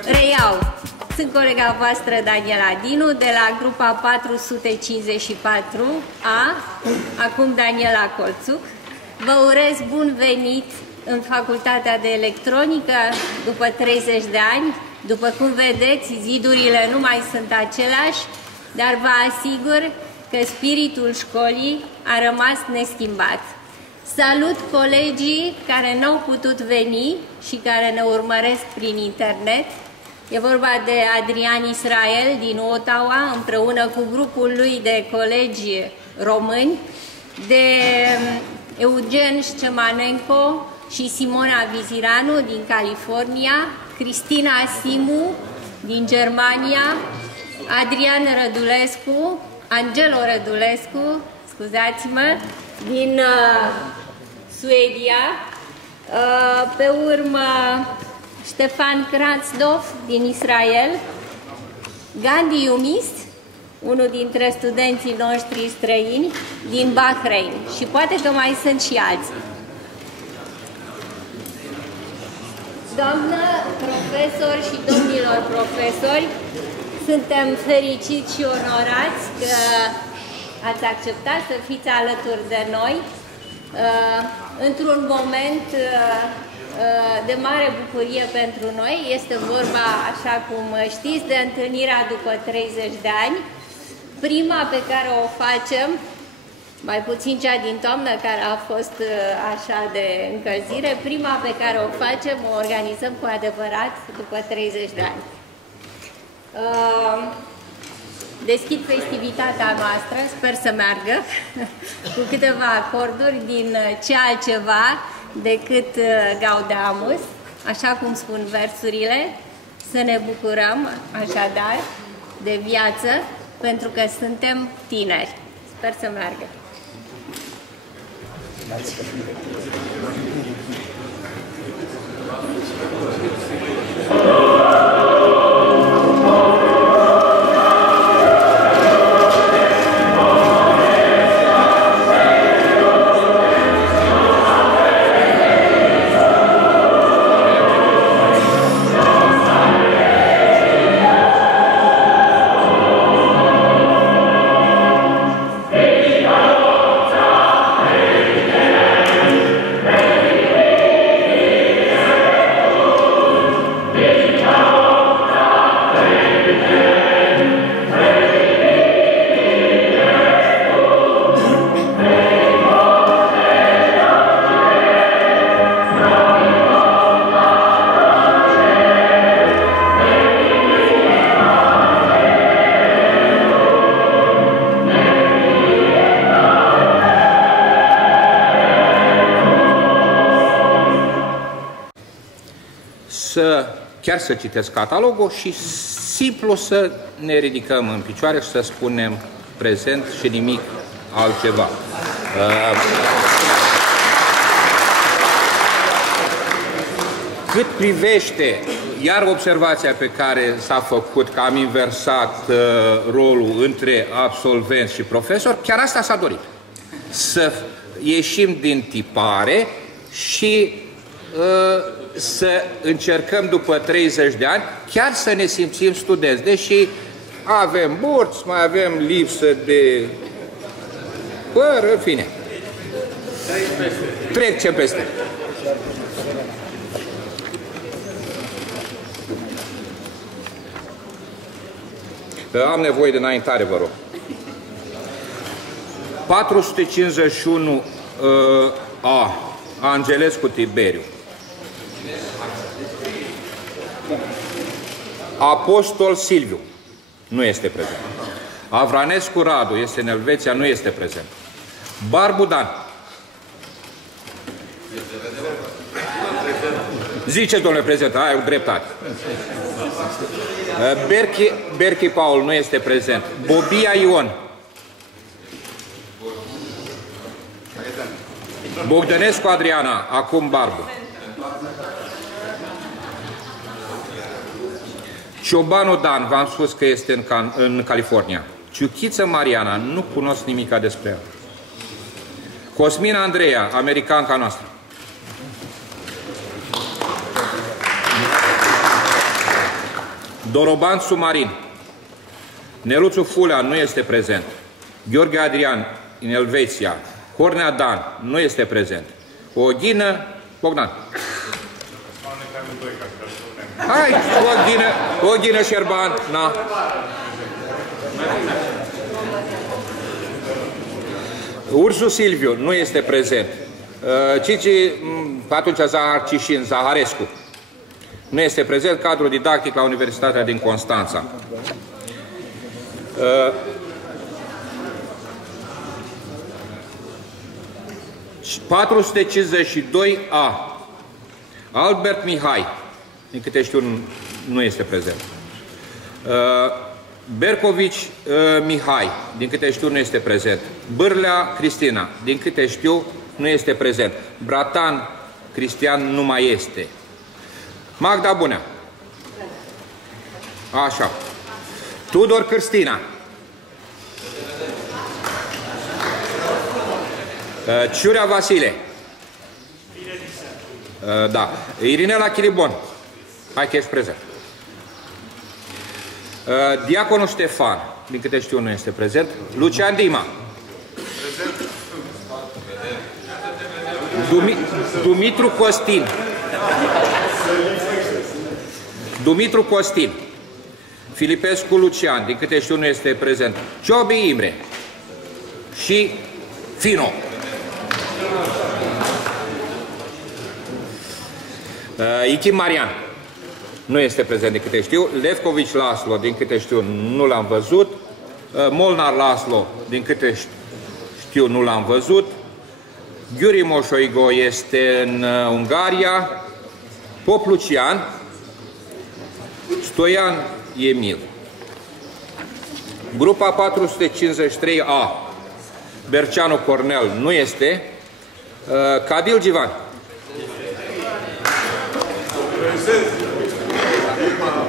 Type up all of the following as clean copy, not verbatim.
Reiau. Sunt colega voastră Daniela Dinu de la grupa 454A, acum Daniela Colțuc. Vă urez bun venit în Facultatea de Electronică după 30 de ani. După cum vedeți, zidurile nu mai sunt aceleași, dar vă asigur că spiritul școlii a rămas neschimbat. Salut colegii care n-au putut veni și care ne urmăresc prin internet. E vorba de Adrian Israel din Ottawa, împreună cu grupul lui de colegi români, de Eugen Șcemanenko și Simona Viziranu din California, Cristina Simu din Germania, Adrian Rădulescu, Angelo Rădulescu, scuzați-mă, din Suedia, pe urmă Ștefan Kranzdorf din Israel, Gandhi Yumis, unul dintre studenții noștri străini, din Bahrain și poate că mai sunt și alții. Doamnă profesor și domnilor profesori, suntem fericiți și onorați că ați acceptat să fiți alături de noi într-un moment de mare bucurie pentru noi. Este vorba, așa cum știți, de întâlnirea după 30 de ani. Prima pe care o facem, mai puțin cea din toamnă, care a fost așa de încălzire, prima pe care o facem, o organizăm cu adevărat după 30 de ani. Deschid festivitatea noastră, sper să meargă, cu câteva acorduri din ce altceva decât Gaudeamus, așa cum spun versurile, să ne bucurăm așadar de viață, pentru că suntem tineri. Sper să meargă. Chiar să citesc catalogul și simplu să ne ridicăm în picioare și să spunem prezent și nimic altceva. Cât privește, iar observația pe care s-a făcut, că am inversat rolul între absolvenți și profesori, chiar asta s-a dorit. Să ieșim din tipare și să încercăm după 30 de ani chiar să ne simțim studenți, deși avem burți, mai avem lipsă de păr, în fine. Trecem peste. Am nevoie de înaintare, vă rog. 451 A. Angelescu Tiberiu. Apostol Silviu nu este prezent. Avranescu Radu este în Elveția, nu este prezent. Barbu Dan. Ziceți, domnule prezent, ai o dreptate. Berchi Paul nu este prezent. Bobia Ion. Bogdănescu Adriana, acum Barbu. Ciobanu Dan, v-am spus că este în California. Ciuchiță Mariana, nu cunosc nimica despre ea. Cosmina Andreea, americanca noastră. Doroban Sumarin. Neluțu Fulea nu este prezent. Gheorghe Adrian, în Elveția. Hornea Dan nu este prezent. Oghină Bogdan. Hai, Oghină Șerban. Na. Ursu Silviu nu este prezent. Cici, atunci Zahar Cișin, Zaharescu. Nu este prezent, cadru didactic la Universitatea din Constanța. 452A. Albert Mihai, din câte știu, nu este prezent. Bercovici Mihai, din câte știu, nu este prezent. Bârlea Cristina, din câte știu, nu este prezent. Bratan Cristian nu mai este. Magda Bunea. Așa. Tudor Cârstina. Ciurea Vasile. Da. Irinela Chiribon. Hai că ești prezent. Diaconul Ștefan, din câte știu, nu este prezent. Lucian Dima. Dumitru Costin. Dumitru Costin. Filipescu Lucian, din câte știu, nu este prezent. Ciobi Imre. Și Fino. Ichim Marian. Nu este prezent, din câte știu. Levcovici Laslo, din câte știu, nu l-am văzut. Molnar Laslo, din câte știu, nu l-am văzut. Ghiuri Moșoigo este în Ungaria. Pop Lucian. Stoian Emil. Grupa 453A. Berceanu Cornel nu este. Cadil Givan.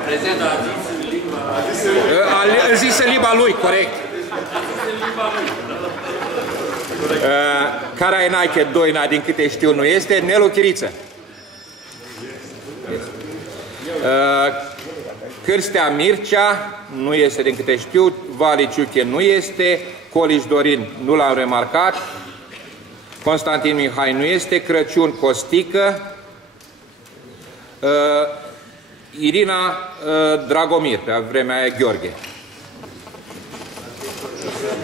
Prezent. A zis în limba lui, corect. Carainache Doina, din câte știu, nu este. Nelu Chiriță. Cârstea Mircea nu este, din câte știu. Vali Ciuche nu este. Coliș Dorin nu l-am remarcat. Constantin Mihai nu este. Crăciun Costică. Irina Dragomir, pe vremea aia Gheorghe.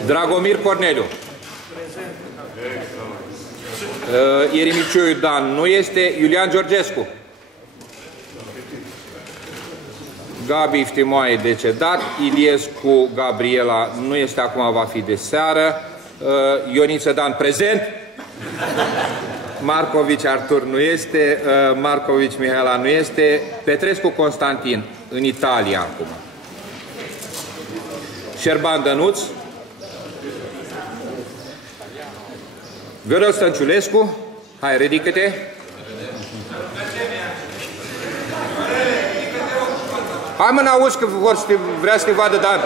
Dragomir Corneliu. Ieremiciu Dan nu este. Iulian Georgescu. Gabi Iftimoae decedat. Iliescu Gabriela nu este, acum va fi de seară. Ioniță Dan prezent. Marcovici Artur nu este. Marcovici Mihaela nu este. Petrescu Constantin în Italia acum. Șerban Dănuț. Viorel Stănciulescu. Hai, ridică-te. Hai mă, n-auzi că vrea să te vadă Dan.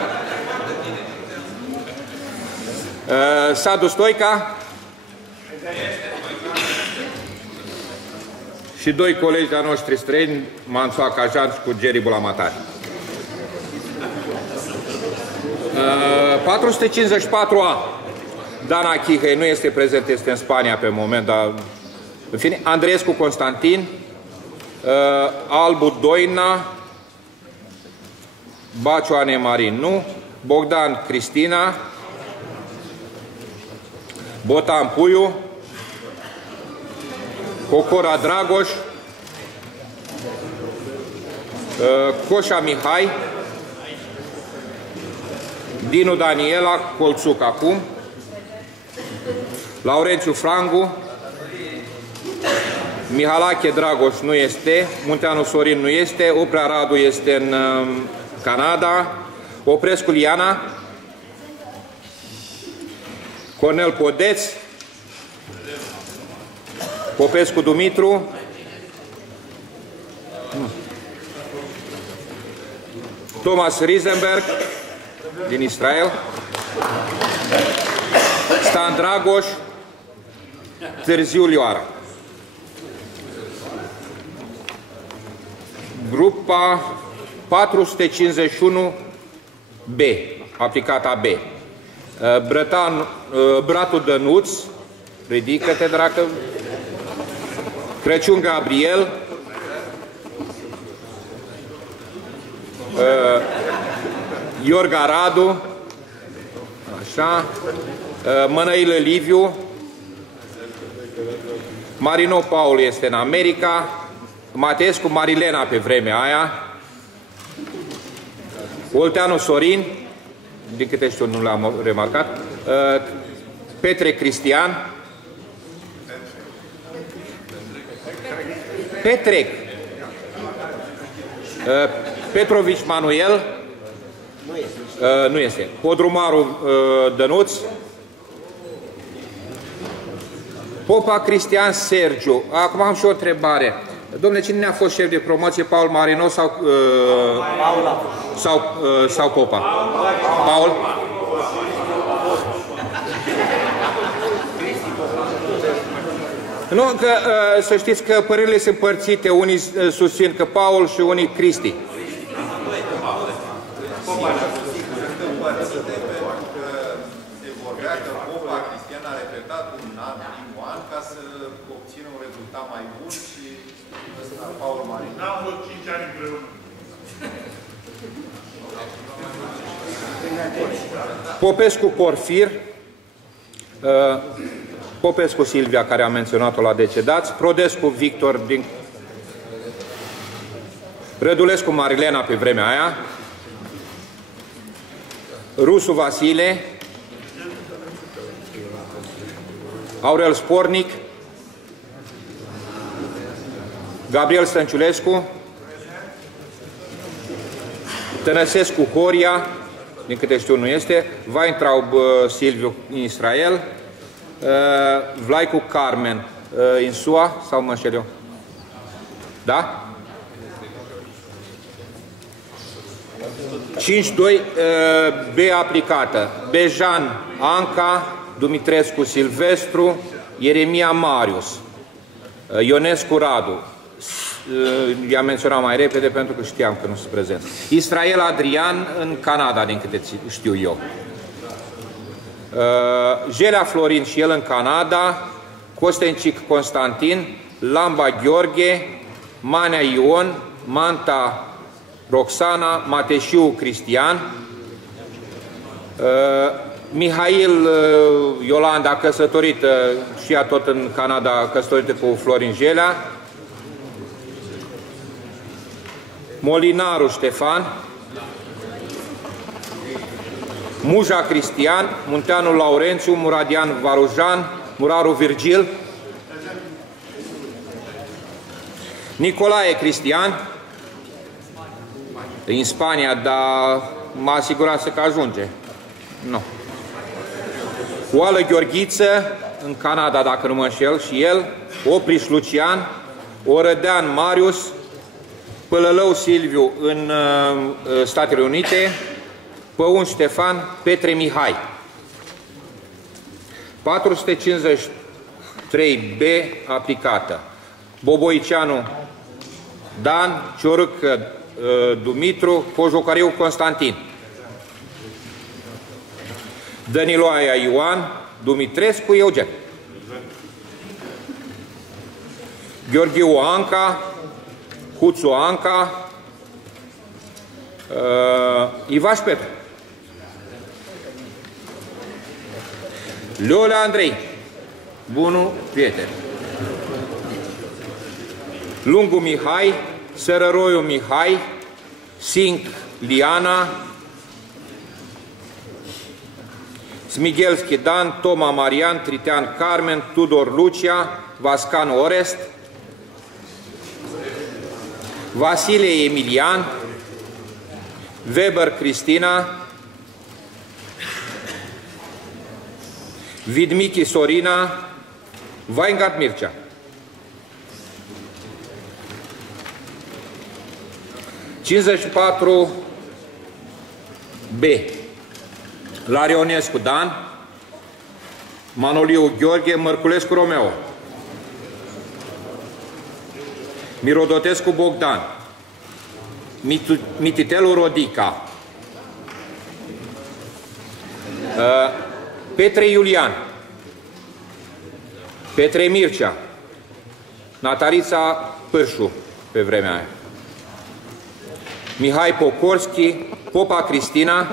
Sadu Stoica. Și doi colegi de-a noștri străini, Mansoaca Jan și cu Geri Bulamatari. 454A. Dana Chihei nu este prezent, este în Spania pe moment, dar în fine. Andreescu Constantin. Albu Doina. Baciu Ane Marin nu. Bogdan Cristina. Botan Puiu. Cocora Dragoș. Coșa Mihai. Dinu Daniela, Colțuc acum. Laurențiu Frangu. Mihalache Dragoș nu este. Munteanu Sorin nu este. Oprea Radu este în Canada. Oprescu Liana. Cornel Podeț. Popescu Dumitru. Thomas Riesenberg din Israel. Stan Dragoș. Târziu Lioara. Grupa 451B, aplicata B. Bratul Dănuț, ridică-te, dracă. Crăciun Gabriel. Iorga Radu. Așa. Mănăilă Liviu. Marino Paul este în America. Mateescu Marilena pe vremea aia. Olteanu Sorin, din câte știu nu l-am remarcat. Petre Cristian. Petrec. Petrovici Manuel. Nu este. Podrumaru Dănuț. Popa Cristian Sergiu. Acum am și o întrebare. Dom'le, cine a fost șef de promoție? Paul Marino sau Popa? Paul? Nu, că să știți că părerile sunt împărțite. Unii susțin că Paul și unii Cristi. N-am fost 5 ani împreună. Popescu Porfir, Popescu Silvia, care a menționat-o la decedați, Prodescu Victor, Rădulescu Marilena pe vremea aia, Rusu Vasile, Aurel Spornic, Gabriel Stănciulescu, Tănăsescu Horia, din câte știu nu este, Weintraub Silviu în Israel, Vlaicu Carmen în SUA, sau mă înșel eu? Da? 5-2 B aplicată. Bejan Anca, Dumitrescu Silvestru, Ieremia Marius, Ionescu Radu. I-am menționat mai repede pentru că știam că nu sunt prezent. Israel Adrian în Canada, din câte știu eu. Jelea Florin și el în Canada, Costencic Constantin, Lamba Gheorghe, Manea Ion, Manta Roxana, Mateșiu Cristian, Mihail Iolanda, căsătorită și ea tot în Canada, căsătorită cu Florin Jelea, Molinaru Ștefan, Muja Cristian, Munteanu Laurențiu, Muradian Varujan, Muraru Virgil, Nicolae Cristian, din Spania, dar m-a asigurat că ajunge. Nu. Oală Gheorghiță, în Canada, dacă nu mă înșel, și el, Opriș Lucian, Orădean Marius, Pălălău Silviu în Statele Unite, Păun Ștefan, Petre Mihai. 453B aplicată. Boboiceanu Dan, Ciorâc Dumitru, Cojocariu Constantin. Dăniloaia Ioan, Dumitrescu Eugen. Gheorghiu Anca, Huțu Anca, Ivaș Petru. Leolea Andrei, bunul prieten. Lungu Mihai, Sărăroiu Mihai, Sinc Liana, Smighelski Dan, Toma Marian, Tritean Carmen, Tudor Lucia, Vascan Orest, Vasile Emilian, Weber Cristina, Vidmichi Sorina, Weingart Mircea. B. Larionescu Dan, Manoliu Gheorghe, Mărculescu Romeo, Mirodotescu Bogdan, Mititelu Rodica, Petre Iulian, Petre Mircea, Natalița Pârșu, pe vremea aia, Mihai Pocorski, Popa Cristina,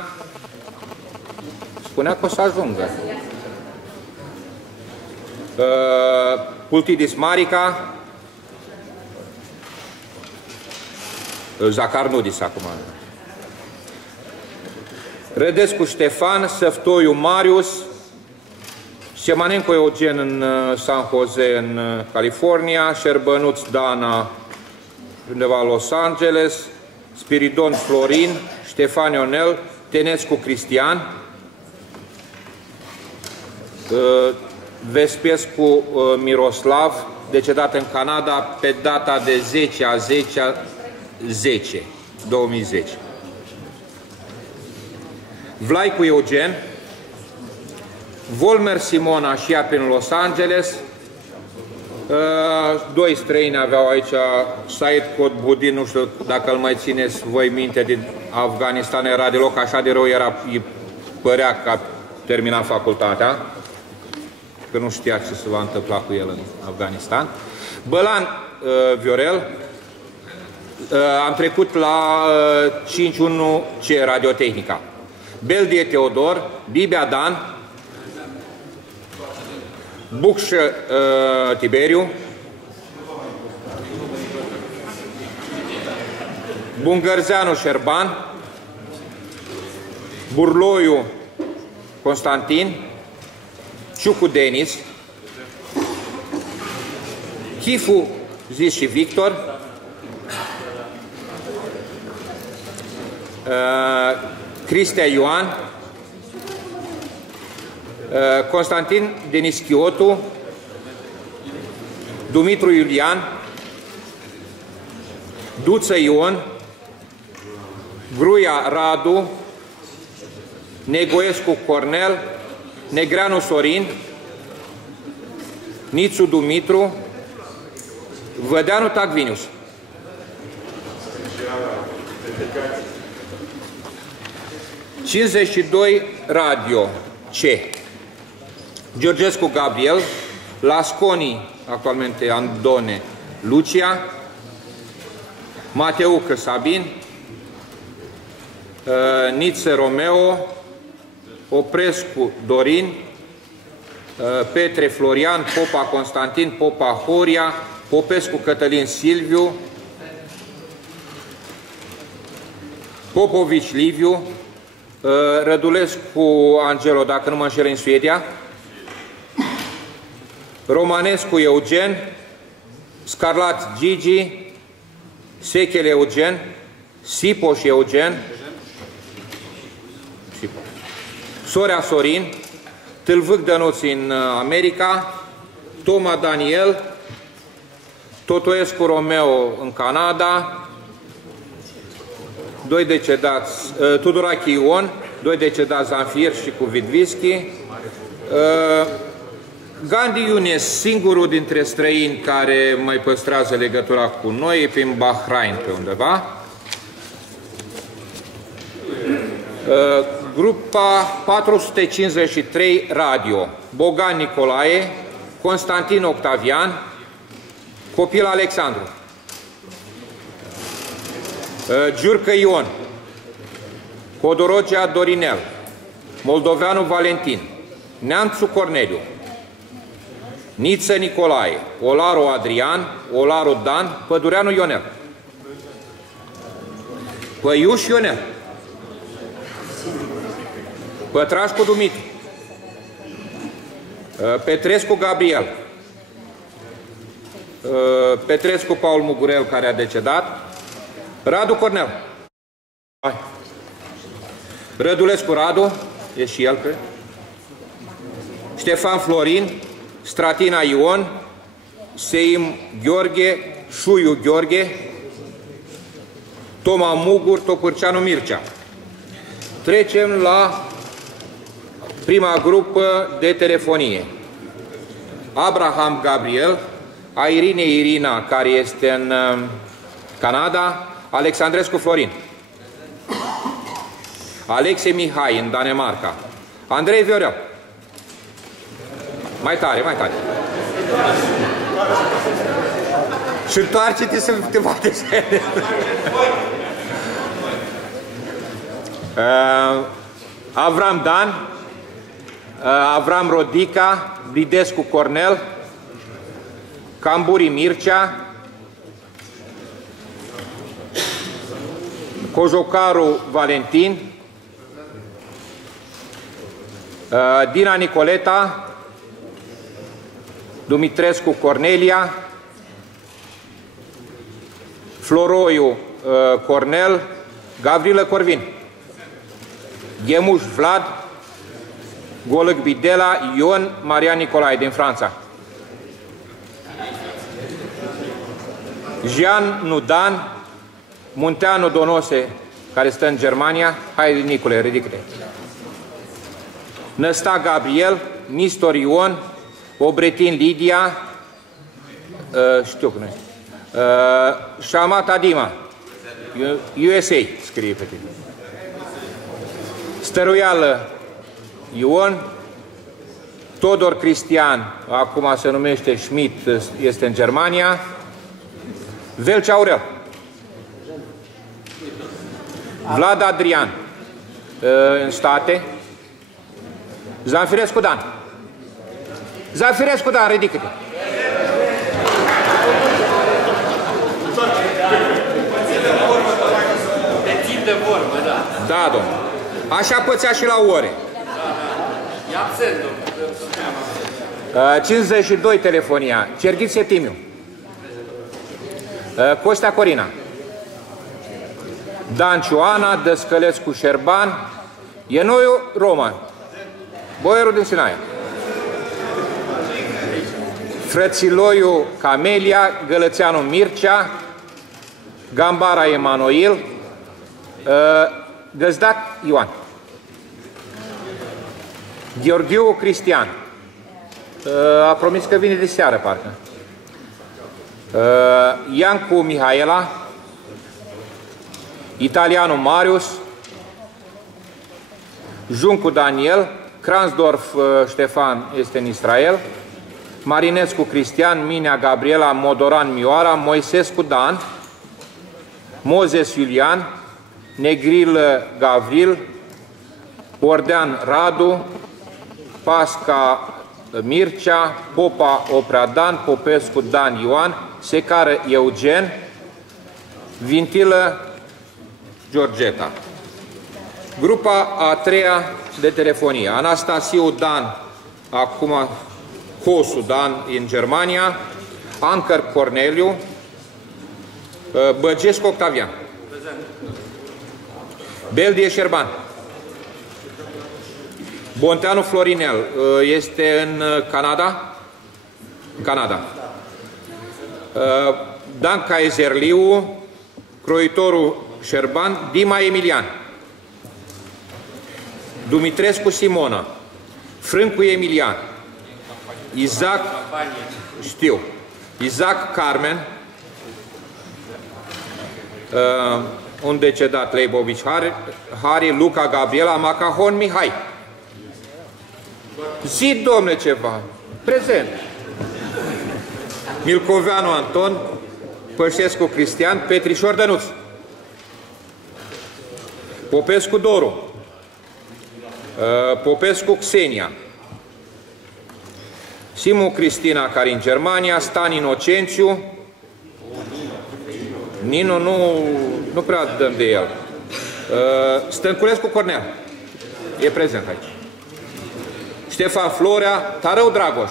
spunea că o să ajungă, Pultidis Marica, Zacar Nudis acum, Rădescu Ștefan, Săftoiu Marius, Semanenco Eugen în San Jose, în California, Șerbănuț Dana, undeva Los Angeles, Spiridon Florin, Ștefan Ionel, Tenescu Cristian, Vespescu Miroslav, decedat în Canada pe data de 10/10/10, 2010. Vlaicu Eugen, Volmer Simona și ea prin Los Angeles, doi străini aveau aici, Said Kotbudin, nu știu dacă îl mai țineți voi minte, din Afganistan, era deloc așa de rău, îi părea că a terminat facultatea, că nu știa ce se va întâmpla cu el în Afganistan. Bălan Viorel, am trecut la 5.1C, Radiotehnica. Beldie Teodor, Bibia Dan, Bucș Tiberiu, Bungărzeanu Șerban, Burloiu Constantin, Ciucu Denis, Chifu Zis și Victor, Cristea Ioan, Constantin Denis Chiotu, Dumitru Iulian, Duță Ion, Gruia Radu, Negoescu Cornel, Negreanu Sorin, Nițu Dumitru, Vădeanu Tagvinius. ...52 Radio C. Georgescu Gabriel, Lasconi, actualmente Andone Lucia, Mateucă Sabin, Nițe Romeo, Oprescu Dorin, Petre Florian, Popa Constantin, Popa Horia, Popescu Cătălin Silviu, Popovici Liviu, Rădulescu Angelo, dacă nu mă înșel, în Suedia, Romanescu Eugen, Scarlat Gigi, Sechele Eugen, Sipoș Eugen, Sorea Sorin, Tâlvâc Dănuț în America, Toma Daniel, Totoescu Romeo în Canada, doi decedați, Tudorache Ion, doi decedați Zanfir și cu Vidvischi, Gandhi Younes, singurul dintre străini care mai păstrează legătura cu noi, e prin Bahrain pe undeva. Grupa 453 Radio, Bogan Nicolae, Constantin Octavian, Copil Alexandru, Giurcă Ion, Codorogea Dorinel, Moldoveanu Valentin, Neamțu Corneliu, Niță Nicolae, Olaru Adrian, Olaru Dan, Pădureanu Ionel, Păiuș Ionel, Pătrașcu Dumitru, Petrescu Gabriel, Petrescu Paul Mugurel, care a decedat, Radu Cornel, Rădulescu Radu, e și el, cred, Ștefan Florin, Stratina Ion, Seim Gheorghe, Șuiu Gheorghe, Toma Mugur, Topârceanu Mircea. Trecem la prima grupă de telefonie. Abraham Gabriel, a Irine Irina, care este în Canada, Alexandrescu Florin. Alexei Mihai, în Danemarca. Andrei Viorel. Mai tare, mai tare. Și întoarce-te să te bate. Avram Dan, Avram Rodica, Blidescu Cornel, Camburi Mircea, Cojocaru Valentin, Dina Nicoleta, Dumitrescu Cornelia, Floroiu Cornel, Gavrilă Corvin, Ghemuș Vlad, Golăc Bidela, Ion Marian Nicolae din Franța. Jean Nudan, Munteanu Donose, care stă în Germania. Hai, Nicule, ridică-te. Năsta Gabriel, Nistor Ion, Obretin Lidia, știu că nu este, Shamat Adima, USA, scrie pe tine. Stăruială Ion, Todor Cristian, acum se numește Schmidt, este în Germania. Velcea Aurel, Vlad Adrian, în State. Zanfirescu Dan. Zanfirescu Dan, ridică-te. De timp de vorbă, da. Da, domnule. Așa pățea și la ore. E absent, domnule. 52 telefonia. Cerghit Septimiu. Costea Corina. Dan Cioana, Dăscălescu Șerban, Ienoiu Roman, Boierul din Sinaia. Frățiloiu Camelia, Gălățeanu Mircea, Gambara Emanuel, Găzdac Ioan. Gheorghiu Cristian. A promis că vine de seară, parcă. Iancu Mihaela, Italianu Marius, Juncu Daniel, Kransdorf Ștefan este în Israel, Marinescu Cristian, Minea Gabriela, Modoran Mioara, Moisescu Dan, Mozes Iulian, Negril Gavril, Ordean Radu, Pasca Mircea, Popa Opradan, Popescu Dan Ioan, Secară Eugen, Vintilă Georgeta. Grupa a treia de telefonie. Anastasiu Dan, acum Cosu Dan în Germania, Anker Corneliu, Băgescu Octavian, Beldie Șerban, Bonteanu Florinel, este în Canada? Canada. Dan Caezerliu, Croitorul Șerban, Dima Emilian, Dumitrescu Simona, Frâncu Emilian, Isaac, știu, Isaac Carmen, un decedat Leibovici Hari, Luca Gabriela, Macahon Mihai. Zi, domne, ceva. Prezent. Milcoveanu Anton, Pășescu Cristian, Petrișor Dănuț, Popescu Doru, Popescu Xenia, Simu Cristina, care în Germania, Stan Inocențiu, Nino nu prea dăm de el. Stănculescu Cornel, e prezent aici. Ștefan Florea, Tarău Dragoș,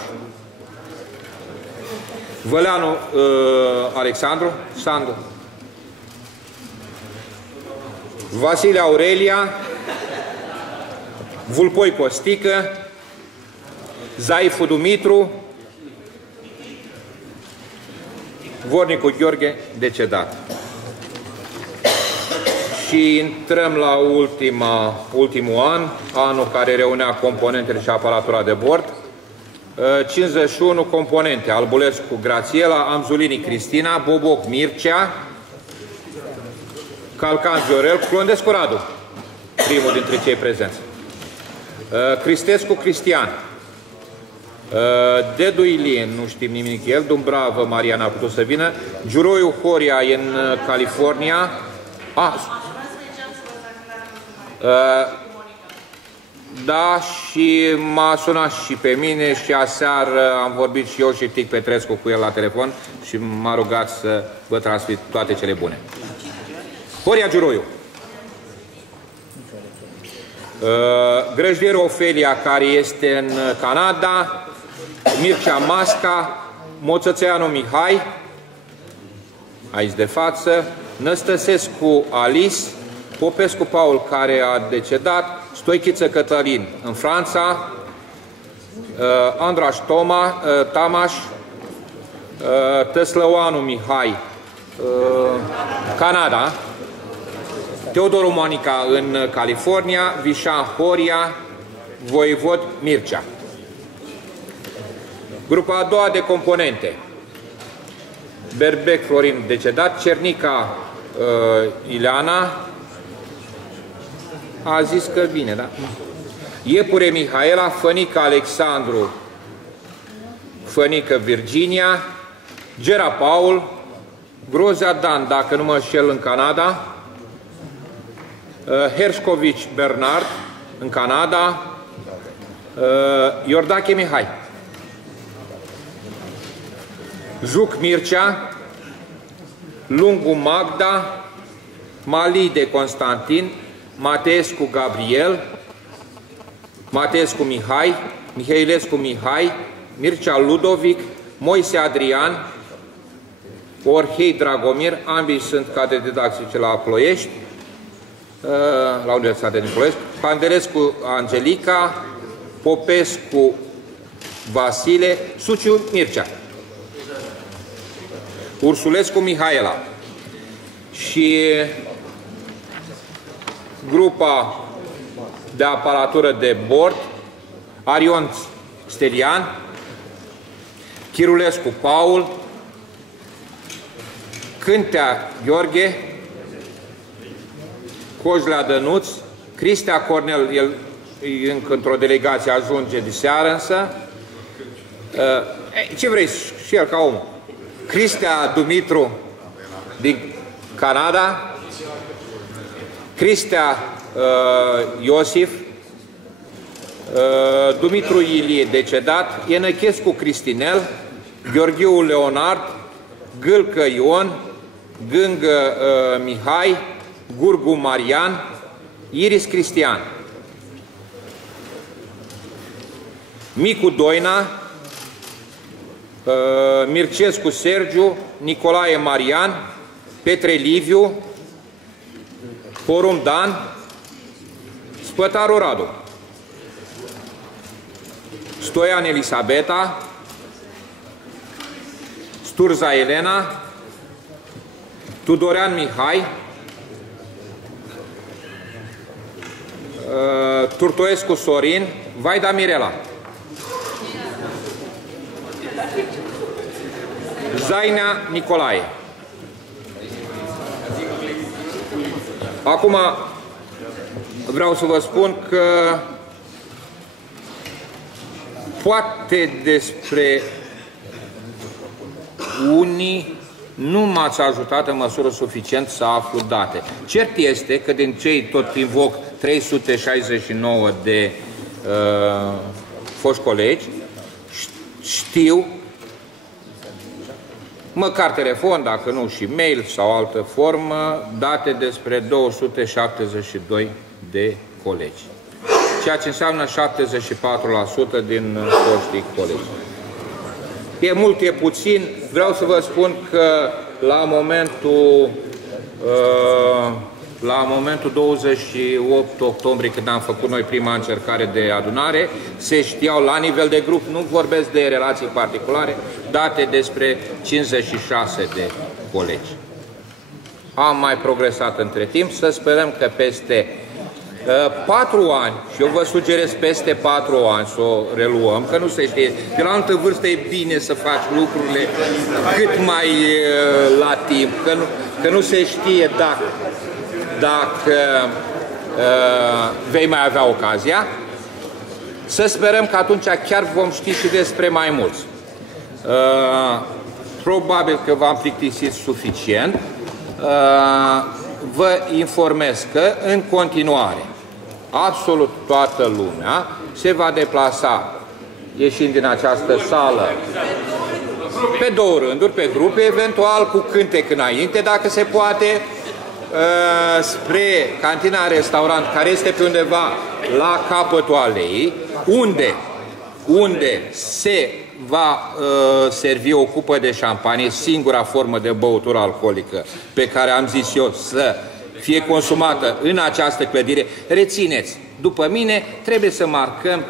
Văleanu Alexandru, Sandu, Vasile Aurelia, Vulpoi Costică, Zaifu Dumitru, Vornicu Gheorghe, decedat. Și intrăm la ultimul an, anul care reunea componentele și aparatura de bord. 51 componente: Albulescu Grațiela, Amzulini Cristina, Boboc Mircea, Calcan Viorel, Clondescu Radu, primul dintre cei prezenți. Cristescu Cristian, Dedu Ilie, nu știm nimic el, Dumbravă Mariana a putut să vină, Giuroiu Horia în California, da, și m-a sunat și pe mine și aseară am vorbit și eu și Tic Petrescu cu el la telefon și m-a rugat să vă transmit toate cele bune. Horia Giuroiu. Grăjdieră Ofelia, care este în Canada, Mircea Masca, Moțățeanu Mihai, aici de față, Năstăsescu Alice, Popescu Paul, care a decedat, Stoichiță Cătălin în Franța, Andraș Tamaș, Tăslăoanu Mihai, Canada, Teodoru Monica în California, Vișan Horia, Voivod Mircea. Grupa a doua de componente: Berbec Florin decedat, Cernica Ileana, a zis că bine, da? Iepure Mihaela, Fănică Alexandru, Fănică Virginia, Gera Paul, Grozea Dan, dacă nu mă înșel, în Canada, Herșcovici Bernard, în Canada, Iordache Mihai, Juc Mircea, Lungu Magda, Malide Constantin, Mateescu Gabriel, Mateescu Mihai, Mihailescu Mihai, Mircea Ludovic, Moise Adrian, Orhei Dragomir, ambii sunt cadre didactice la Ploiești, la Universitatea din Ploiești, Pandelescu Angelica, Popescu Vasile, Suciu Mircea, Ursulescu Mihaela. Și grupa de aparatură de bord: Arion Stelian, Chirulescu Paul, Cântea Gheorghe, Cojlea Dănuț, Cristea Cornel, el încă într-o delegație ajunge diseară însă. Ce vrei și el ca om? Cristea Dumitru din Canada, Cristea Iosif, Dumitru Ilie decedat, Enăchescu Cristinel, Gheorghiu Leonard, Gâlcă Ion, Gângă Mihai, Gurgu Marian, Iris Cristian, Micu Doina, Mircescu Sergiu, Nicolae Marian, Petre Liviu, Porum Dan, Spătaru Radu, Stoian Elisabeta, Sturza Elena, Tudorean Mihai, Turtoescu Sorin, Vaida Mirela, Zainea Nicolae. Acum vreau să vă spun că poate despre unii nu m-ați ajutat în măsură suficient să aflu date. Cert este că din cei, tot invoc, 369 de foști colegi, știu, măcar telefon, dacă nu și mail sau altă formă, date despre 272 de colegi. Ceea ce înseamnă 74% din foștii colegi. E mult, e puțin. Vreau să vă spun că la momentul 28 octombrie, când am făcut noi prima încercare de adunare, se știau la nivel de grup, nu vorbesc de relații particulare, date despre 56 de colegi. Am mai progresat între timp, să sperăm că peste 4 ani, și eu vă sugerez peste 4 ani să o reluăm, că nu se știe, de la altă vârstă e bine să faci lucrurile cât mai la timp, că nu se știe dacă. dacă vei mai avea ocazia. Să sperăm că atunci chiar vom ști și despre mai mulți. Probabil că v-am plictisit suficient. Vă informez că în continuare absolut toată lumea se va deplasa ieșind din această sală pe două rânduri, pe grupe, eventual cu cântec înainte, dacă se poate, spre cantina restaurant, care este pe undeva la capătul aleii, unde se va servi o cupă de șampanie, singura formă de băutură alcoolică pe care am zis eu să fie consumată în această clădire. Rețineți, după mine trebuie să marcăm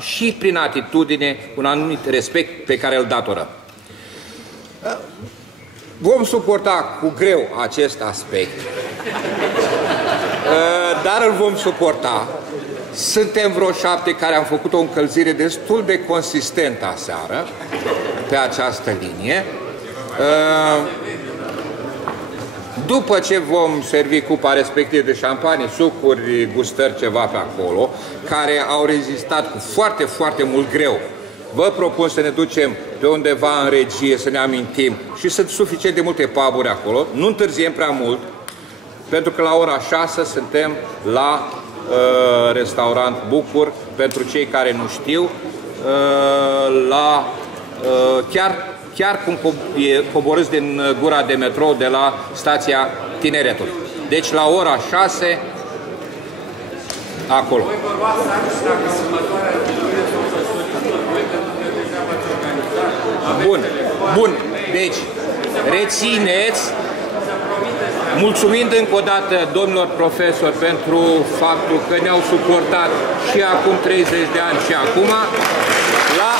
și prin atitudine un anumit respect pe care îl datorăm. Vom suporta cu greu acest aspect, dar îl vom suporta. Suntem vreo 7 care am făcut o încălzire destul de consistentă aseară pe această linie. După ce vom servi cupa respectivă de șampanie, sucuri, gustări, ceva pe acolo, care au rezistat cu foarte, foarte mult greu, vă propun să ne ducem pe undeva în regie, să ne amintim, și sunt suficient de multe pub-uri acolo, nu întârziem prea mult, pentru că la ora 6 suntem la restaurant Bucur, pentru cei care nu știu, chiar cum coborâți din gura de metrou de la stația Tineretului. Deci la ora 6 acolo. Bun. Deci, rețineți, mulțumind încă o dată domnilor profesori pentru faptul că ne-au suportat și acum 30 de ani și acum, la